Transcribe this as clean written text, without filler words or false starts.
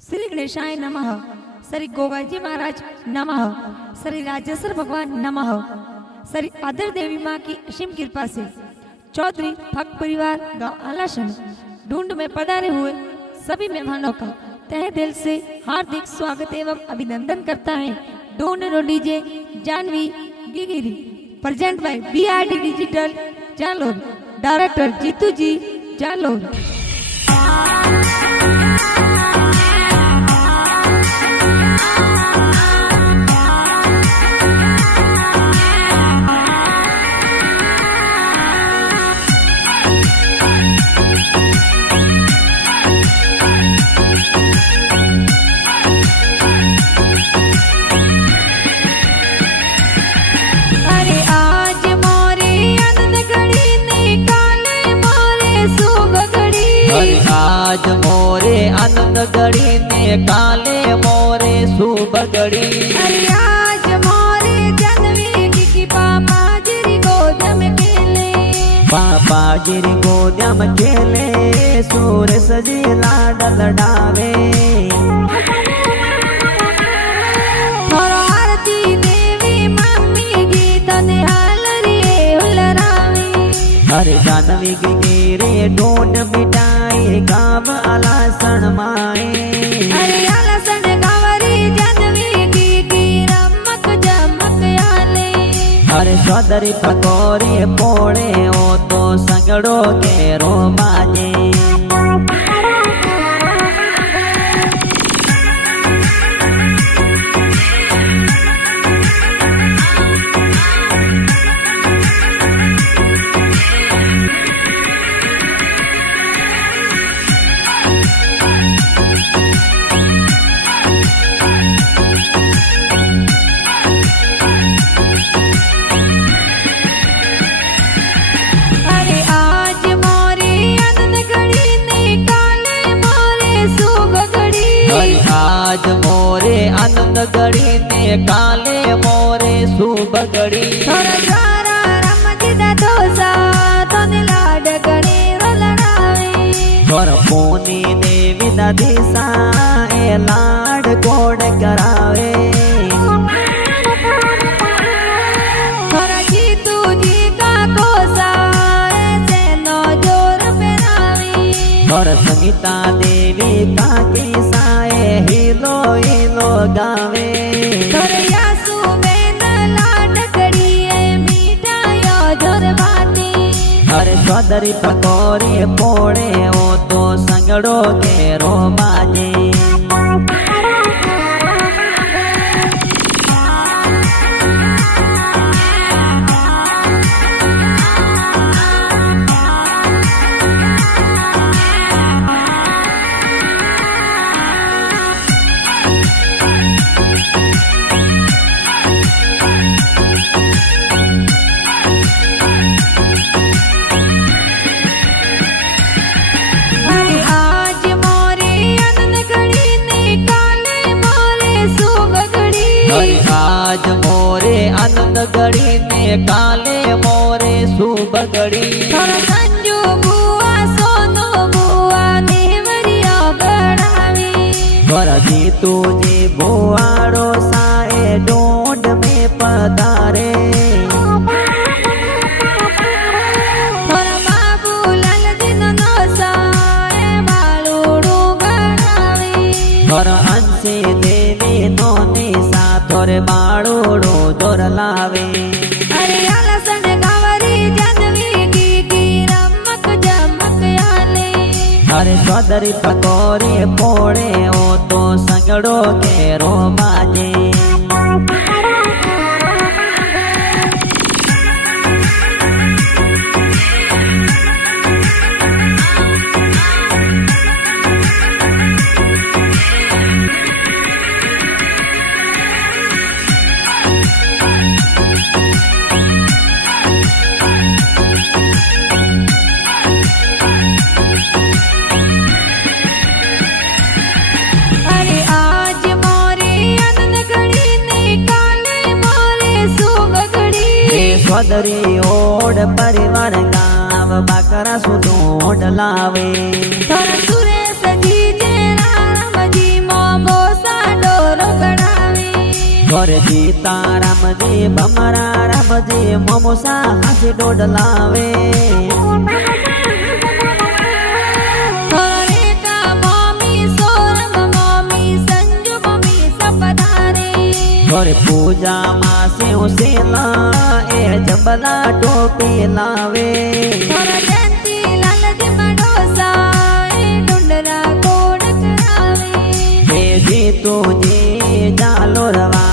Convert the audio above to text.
श्री गणेशाय नमः, श्री गोगाजी महाराज नमः, श्री राजेश्वर भगवान नमः। श्री आदर देवी माँ की असीम कृपा से चौधरी भक्त परिवार गांव आलासन ढूंढ में पधारे हुए सभी मेहमानों का तहे दिल से हार्दिक स्वागत एवं अभिनंदन करता है। ढूंढ रो डीजे जानवी गिगिरी present by BRD digital Jalore, director Jitu ji Jalore. आज मोरे आनंद घड़ी ने काले मोरे शुभ घड़ी। अरे आज मोरे जानवी की पापा जिरी गोदम खेले, पापा जिरी गोदम खेले सूर सजी लाडल डावे। और आरती देवी मम्मी गीत ने हाल रे उलरावी। अरे जानवी की गिरे ढूंढ बिटाई गाँव आलासन माए। अरे आलासन गावरी जानवी की रमक जमक आले। अरे सौदरी पकोरे पोड़े ओ तो संगड़ो के रो बाजे। आज मोरे आनंद घड़ी ने काले मोरे शुभ घड़ी। पोनी देवी दिशा ए लाड कोड करावे। और संगीता देवी का किसाए हिलो हिलो गावे। अरे सौदरी पकोरे पोड़े ओ तो संगड़ो के रो बाजे। आज मोरे आनंद घड़ी ने काले मोरे शुभ घड़ी। संजू बुआ सोनू बुआ नेवरिया गड़ावी। जीतू जी बुआड़ो साए ढूंढ में पधारे। बाबू लाल दिन नो साए बालूड़ू गड़ावी। अंशी देवी नो निशा तोरे बाड़ोड़ो जोर लावे। अरे आलासन गावरी जानवी की रमक जमक आले। अरे सौदरी पकोरे पोड़े ओ तो संगड़ो के रो बाजे। सौदरी ओड परिवार गाँव बाकरा सुढूंढ लावे। सुरेश जी जे राम जी मो ઘરે સીતારામજી ભમરા રામજી મમોસા હાસી દોડ લાવે ઘરે પૂજામાં સેવ સેલા એ જબલા ટોપી લાવે જી તુજી ચાલો રવા